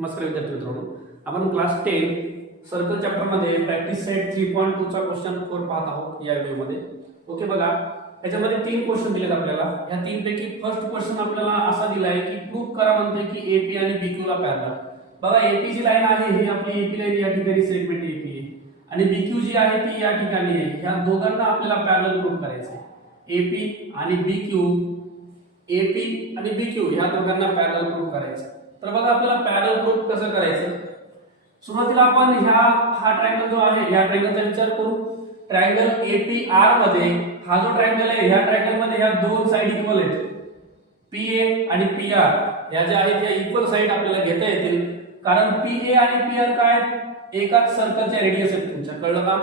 नमस्कार विद्यार्थी मित्रांनो, आपण क्लास 10 सर्कल चॅप्टर मध्ये प्रॅक्टिस सेट 3.2 चा क्वेश्चन 4 पाहत आहोत या व्हिडिओ मध्ये. ओके, बघा याच्यामध्ये 3 क्वेश्चन दिलेत आपल्याला. या 3 पैकी फर्स्ट क्वेश्चन आपल्याला असा दिला आहे की प्रूव्ह करा म्हणते की एपी आणि बीक्यू ला पॅरलल. बघा एपी जी लाईन आहे ही आपली एपी लाईन या ठिकाणी सेगमेंट एपी आहे आणि बीक्यू जी आहे ती या ठिकाणी आहे. या दोघांना आपल्याला पॅरलल प्रूव्ह करायचं आहे. एपी आणि बीक्यू, एपी आणि बीक्यू या दोघांना पॅरलल प्रूव्ह करायचं. तर बघा आपल्याला पॅरलल प्रूव्ह कसं करायचं. सुरुवातीला आपण हा ट्रायंगल जो आहे या ट्रायंगलचा विचार करू. ट्रायंगल एपीआर मध्ये हा जो ट्रायंगल आहे या ट्रायंगल मध्ये ह्या दोन साइड इक्वल आहेत. पीए आणि पीआर या ज्या आहेत या इक्वल साइड आपल्याला घेता येतील, कारण पीए आणि पीआर काय एकाच सर्कलच्या रेडियस आहेत. तुमच्या कळलं का?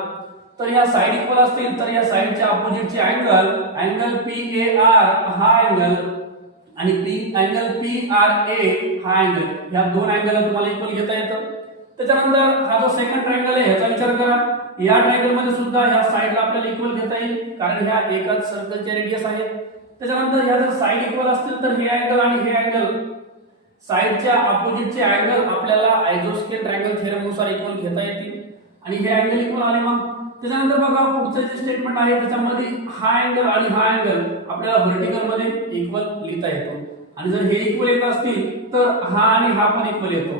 तर ह्या साइड इक्वल असतील तर या साइडच्या अपोजिटचे अँगल पीएआर हा अँगल आणि अँगल पीआरए हा अँगल, ह्या दोन अँगलला तुम्हाला इक्वल घेता येतं. त्याच्यानंतर हा जो सेकंड ट्रायंगल आहे ह्याचा विचार करा. या ट्रायंगल मध्ये सुद्धा ह्या साइडला आपल्याला इक्वल घेता येईल, कारण ह्या एकाच सर्कलच्या रेडियस आहेत. त्याच्यानंतर ह्या जर साइड इक्वल असतील तर हे अँगल आणि हे अँगल, साइडच्या अपोजिटचे अँगल आपल्याला आयसोस्केल ट्रायंगल थेरम नुसार इक्वल घेता येतील आणि हे अँगल इक्वल आले. मग त्याच्यानंतर बघा पुढचं जे स्टेटमेंट आहे त्याच्यामध्ये हा अँगल आणि हा अँगल आपल्याला व्हर्टिकल मध्ये इक्वल लिहिता येतो आणि जर हे इक्वल येत असतील तर हा आणि हा पण इक्वल येतो.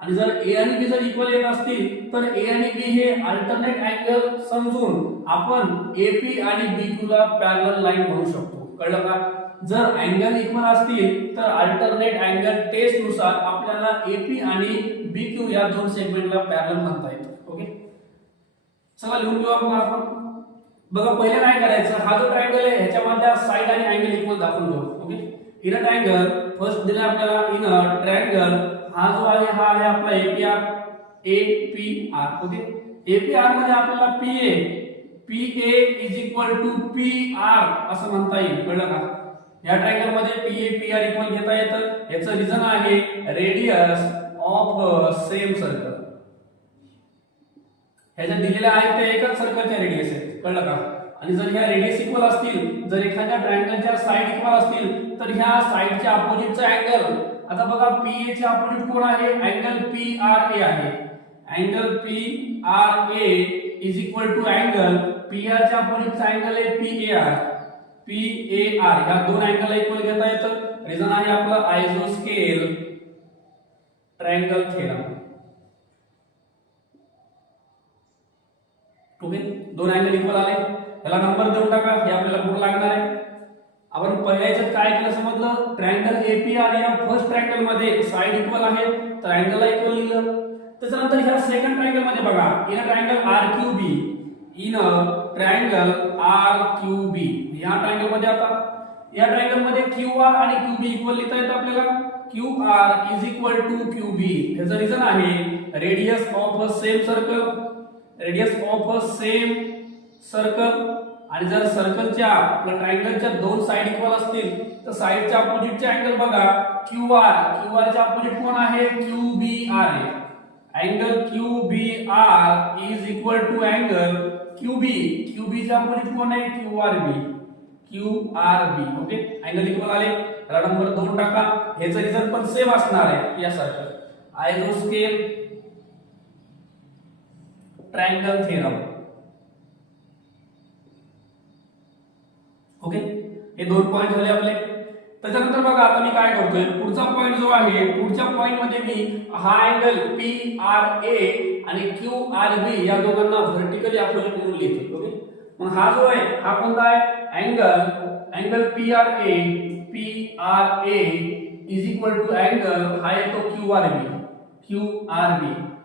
आणि जर ए आणि बी जर इक्वल येत असतील तर ए आणि बी हे अल्टरनेट अँगल समजून आपण एपी आणि बीक्यू ला पॅरलल लाईन म्हणू शकतो. कळलं का? जर अँगल इक्वल असतील तर अल्टरनेट अँगल टेस्ट नुसार आपल्याला एपी आणि बीक्यू या दोन सेगमेंटला पॅरलल म्हणता येतं. ओके, चला लिहून घेऊ आपण. बघा पहिले काय करायचं, हा जो ट्रायंगल आहे ह्याच्यामधल्या साइड आणि अँगल इक्वल दाखवून घेऊ. Okay, in a triangle first दिला आपल्याला इन अ ट्रायंगल हा जो आहे हा आहे आपला एपीआर. ओके, एपीआर मध्ये आपल्याला PA is equal to PR असं म्हणता येईल. कळलं का? या ट्रायंगल मध्ये पीआर इक्वल घेता येतं. याचं रिझन आहे रेडियस ऑफ सेम सर्कल. ह्याच्या दिलेल्या आहेत ते एकाच सर्कलच्या रेडियस आहेत. कळलं का? आणि जर ह्या रेडियस इक्वल असतील, जर एखाद्या ट्रायंगलच्या साइड इक्वल असतील तर ह्या साइडच्या अपोजिटचा अँगल, आता बघा पीए चे अपोजिट कोण आहे? अँगल पीआरए आहे. Angle PRA is equal to angle PR च्या अपोजिटचा अँगल आहे पीएआर. ह्या दोन अँगलला इक्वल घेता येतं. रिझन आहे आपलं आयसोस्केल ट्रायंगल थेरम. ओके, दोन अँगल इक्वल आले, याला नंबर देऊन टाका, हे आपल्याला पुढे लागणार आहे. आपण पहिल्याच्यात काय केलं समजलं, ट्रायंगल एपीआर या फर्स्ट ट्रायंगल मध्ये साइड इक्वल आहे तर अँगलला इक्वल लिहिलं. त्याच्यानंतर ह्या सेकंड ट्रायंगल मध्ये बघा in a triangle RQB, in a triangle RQB या ट्रायंगल मध्ये, आता या ट्रायंगल मध्ये क्यूआर आणि क्यूबी इक्वल लिहिता येतं आपल्याला. QR is equal to QB. याचं रिझन आहे radius of a same circle, radius of a same circle. आणि जर सर्कलच्या आपल्या ट्रायंगलच्या दोन साइड इक्वल असतील तर साइडच्या अपोजिटचे अँगल बघा क्यूआर च्या अपोजिट कोण आहे? क्यूबीआर आहे. Angle QBR is equal to angle QB च्या अपोजिट कोण आहे? क्यूआरबी. ओके, अँगल इक्वल आले, त्याला नंबर 2 टाका. ह्याचं रिझन पण सेम असणार आहे यासारखं, आयसोस्केल ट्रायंगल थेरम. ओके, हे 2 पॉइंट झाले आपले. त्याच्यानंतर बघा आता मी काय करतोय, पुढचा पॉइंट जो आहे पुढच्या पॉइंट मध्ये मी हा अँगल पीआरए आणि क्यूआरबी या दोघांना व्हर्टिकली अपोजिट म्हणून लिहितो. ओके, मग हा जो आहे हा कोणता आहे? Angle PRA is equal to angle हा येतो क्यूआरबी.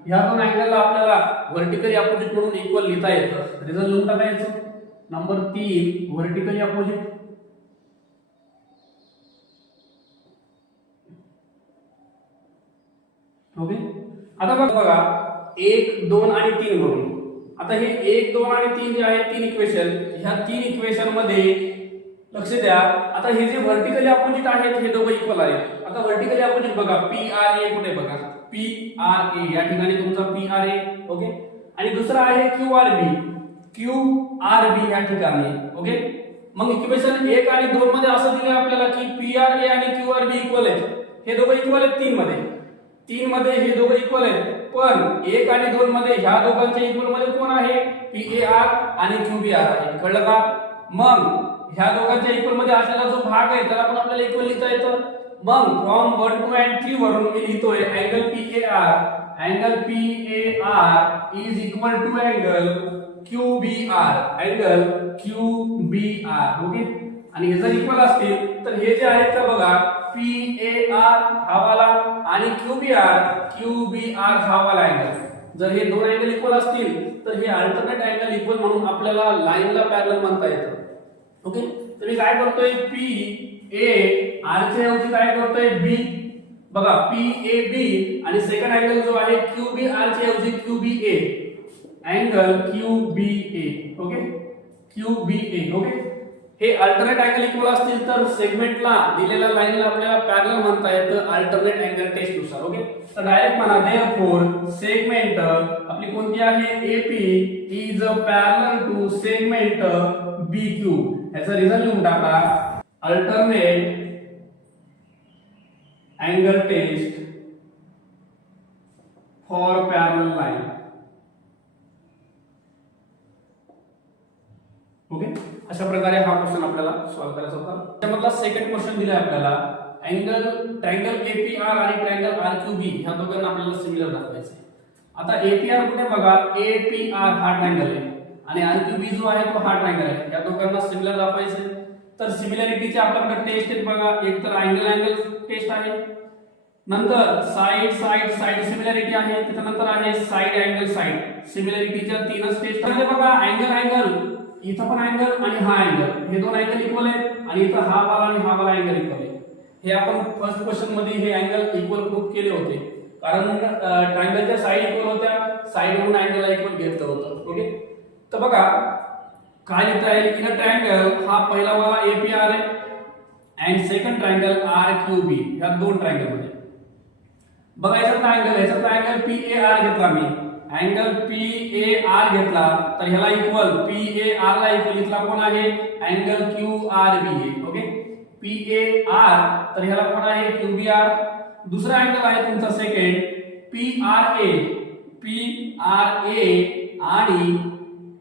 ह्या दोन अँगलला आपल्याला व्हर्टिकली अपोजिट म्हणून इक्वल लिहिता येतं. रिझन लिहून टाकायचं. Number 3 vertically opposite. ओके, आता बघा 1, 2 आणि 3 म्हणून. आता हे 1, 2 आणि 3 जे आहे 3 इक्वेशन, ह्या 3 इक्वेशन मध्ये लक्ष द्या. आता हे जे व्हर्टिकली अपोजिट आहेत हे दोघं इक्वल आहेत. आता व्हर्टिकली अपोजिट बघा पीआरए कुठे? बघा पीआरए या ठिकाणी तुमचा पीआरए. ओके, आणि दुसरा आहे क्यूआरबी या ठिकाणी. ओके, मग इक्वेशन 1 आणि 2 मध्ये असं दिलं आपल्याला की पीआरए आणि क्यूआरबी इक्वल आहेत. हे दोघं इक्वल आहेत 3 मध्ये. 3 मध्ये हे दोघं इक्वल आहेत, पण 1 आणि 2 मध्ये ह्या दोघांच्या इक्वल मध्ये कोण आहे? PAR आणि QBR आहे. कळलं का? मग ह्या दोघांच्या इक्वल मध्ये असलेला जो भाग आहे त्याला पण आपल्याला इक्वल लिहिता येतं. मग फ्रॉम 1 2 and 3 वरून मी लिहितोय angle PAR is equal to angle QBR. Okay. आणि हे जर इक्वल असतील तर हे जे आहेत का बघा, PAR हा वाला आणि QBR हा वाला अँगल. जर हे दोन अँगल इक्वल असतील तर हे अल्टरनेट अँगल इक्वल म्हणून आपल्याला लाईनला पॅरलल म्हणता येतं. ओके. तर मी काय करतोय, PAR च्या ऐवजी काय करतोय B. बघा PAB आणि सेकंड अँगल जो आहे QBR च्या ऐवजी QBA. Angle QBA. Okay. QBA. Okay. हे अल्टरनेट अँगल इक्वल असतील तर सेगमेंटला दिलेल्या लाईनला आपल्याला पॅरलल म्हणता येतं अल्टरनेट अँगल टेस्ट नुसार. ओके. तर डायरेक्ट म्हणा देअरफॉर सेगमेंट आपली कोणती आहे, AP is parallel to segment BQ. याचा रिझल्ट लिहून टाका, alternate angle test for parallel line. Okay. अशा प्रकारे हा क्वेश्चन आपल्याला सॉल्व्ह करायचा होता. त्यामधला सेकंड क्वेश्चन दिलाय आपल्याला, ट्रायंगल APR आणि ट्रायंगल RQB ह्या दोघांना आपल्याला सिमिलर दाखवायचे. आता APR कुठे बघा, APR हा ट्रायंगल आहे आणि RQB जो आहे तो हा ट्रायंगल आहे. या दोघांना सिमिलर दाखवायचे. तर सिमिलॅरिटीचे आपल्याकडे टेस्ट आहेत बघा, एक तर अँगल टेस्ट आहे, नंतर साइड सिमिलॅरिटी आहे, त्यानंतर आहे साइड अँगल सिमिलॅरिटीच्या तीनच टेस्ट आहे बघा. अँगल इथं पण अँगल आणि हा अँगल, हे दोन अँगल इक्वल आहेत आणि इथं हा वाला आणि हा वाला अँगल इक्वल आहे. हे आपण फर्स्ट क्वेश्चन मध्ये हे अँगल इक्वल प्रूव्ह केले होते, कारण ट्रायंगलच्या साइड इक्वल होत्या, साइड वरून अँगलला इक्वल घेतलं होतं. ओके. तर बघा काय लिहिता येईल, इन ट्रायंगल हा पहिला वाला APR आहे अँड सेकंड ट्रायंगल RQB. ह्या दोन ट्रायंगल मध्ये बघा याच्यात अँगल PAR घेतला मी, अँगल PAR घेतला तर ह्याला इक्वल PAR ला इक्वल इथला कोण आहे, अँगल QRB आहे. ओके. PAR तर ह्याला कोण आहे, QBR. दुसरा अँगल आहे तुमचा सेकंड PRA आणि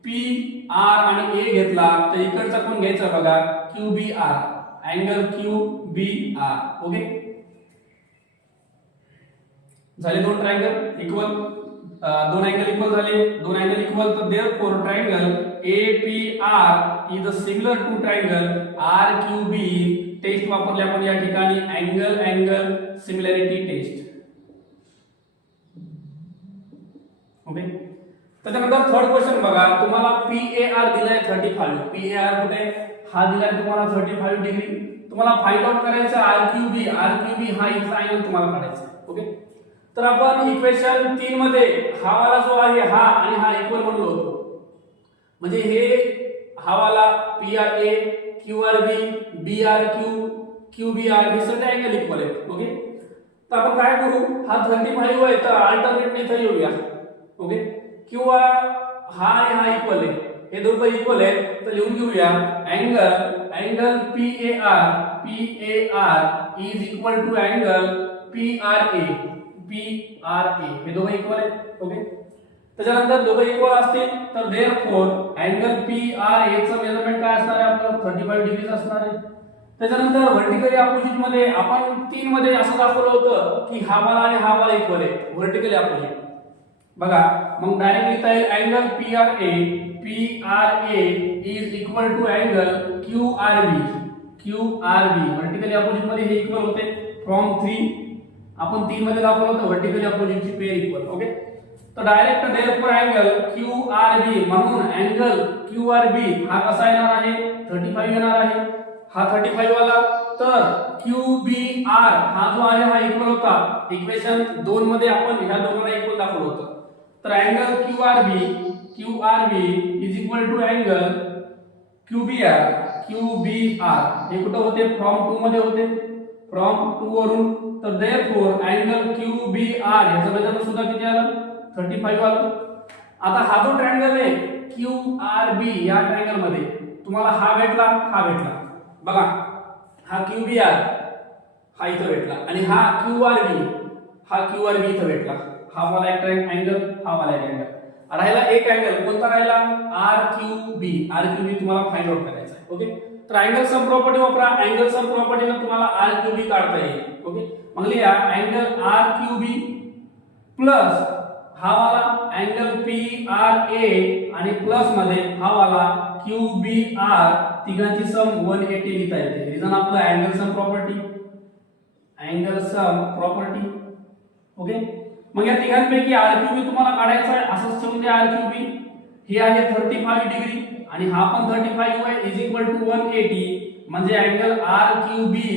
PR आणि A घेतला तर इकडचा कोण घ्यायचा बघा, QBR. Angle QBR. ओके. झाले दोन ट्रायंगल इक्वल, दोन अँगल इक्वल झाले, दोन अँगल इक्वल. तर therefore triangle APR is similar to triangle RQB. Test वापरली आपण या ठिकाणी, अँगल सिमिलॅरिटी टेस्ट. ओके. त्याच्यानंतर थर्ड क्वेश्चन बघा, तुम्हाला PAR दिलाय 35. PAR कुठे, हा दिलाय तुम्हाला 35 डिग्री. तुम्हाला फाइंड आउट करायचं RQB हा इथला अँगल तुम्हाला काढायचा. ओके. तर आपण इक्वेशन 3 मध्ये हा वाला जो आहे हा आणि हा इक्वल म्हणलो होतो, म्हणजे हे हा वाला PRA QRB BRQ QBR हे सगळे अँगल इक्वल आहेत. ओके. तर आपण काय करू, हा 35 आहे तर अल्टरनेट इथे येऊया. ओके. किंवा हा आणि हा इक्वल आहे, हे दोघं इक्वल आहेत तर लिहून घेऊया angle PAR is equal to angle PRA. हे दोघं इक्वल आहेत. ओके. त्याच्यानंतर दोघं इक्वल असतील तर देअरफॉर अँगल PRA चं मेजरमेंट काय असणार आहे, आपलं 35 डिग्री असणार आहे. त्याच्यानंतर व्हर्टिकली अपोजिट मध्ये आपण 3 मध्ये असं दाखवलं होतं की हा वाला आणि हा वाला इक्वल आहे, व्हर्टिकली अपोजिट. बघा मग डायरेक्ट लिहिता येईल angle PRA is equal to angle QRB. Vertically opposite मध्ये हे इक्वल होते फ्रॉम 3. आपण 3 मध्ये दाखवलं होतं व्हर्टिकली अपोजिटची पेअर इक्वल. ओके. तर डायरेक्ट देअरफॉर अँगल QRB म्हणून अँगल QRB हा कसा येणार आहे, 35 येणार आहे, हा 35 वाला. तर QBR हा जो आहे हा इक्वल होता, इक्वेशन 2 मध्ये आपण ह्या दोघांना इक्वल दाखवलं होतं. तर angle QRB is equal to angle QBR. हे कुठे होते, फ्रॉम 2 मध्ये होते, फ्रॉम 2 वरून. तर देअरफॉर अँगल QBR याचं मेजरमेंट सुद्धा किती आलं, 35 आलं. आता हा जो ट्रायंगल आहे QRB या ट्रायंगल मध्ये तुम्हाला हा भेटला बघा, हा QBR हा इथं भेटला आणि हा QRB हा क्यू आर बी इथं भेटला, हा मला एक अँगल, हा मला एक अँगल, राहिला एक अँगल कोणता राहिला आर क्यू बी तुम्हाला फाइंड आउट करायचा आहे. ओके, तर अँगल सम प्रॉपर्टी वापरा. अँगल सम प्रॉपर्टीने तुम्हाला आर क्यू बी काढता येईल. ओके, मग लिहा अँगल आर क्यू बी प्लस हा वाला अँगल पी आर ए आणि प्लस मध्ये हा वाला क्यू बी आर, तिघांची सम 180 लिहिता येते. रिझन आपलं angle sum property, angle sum property. Okay, मग या तिघांपैकी आरक्यूबी तुम्हाला काढायचा आहे. असंच ठेवून द्या आरक्यूबी. हे आहे 35 डिग्री आणि हा पण 35 आहे इज इक्वल टू 180, म्हणजे अँगल आरक्यूबी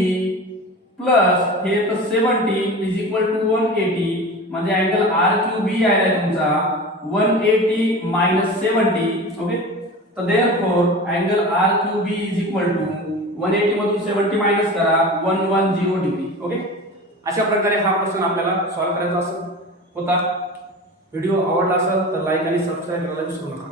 प्लस हे तर 70 इज इक्वल टू 180, म्हणजे अँगल आरक्यूबी आहे तुमचा 180 मायनस 70. ओके, तर therefore angle RQB is equal to 180 मधून 70 मायनस करा 110 डिग्री. ओके, अशा प्रकारे हा प्रश्न आपल्याला सॉल्व्ह करायचा होता. व्हिडिओ आवडला असेल तर लाईक आणि सबस्क्राईब करायला विसरू नका.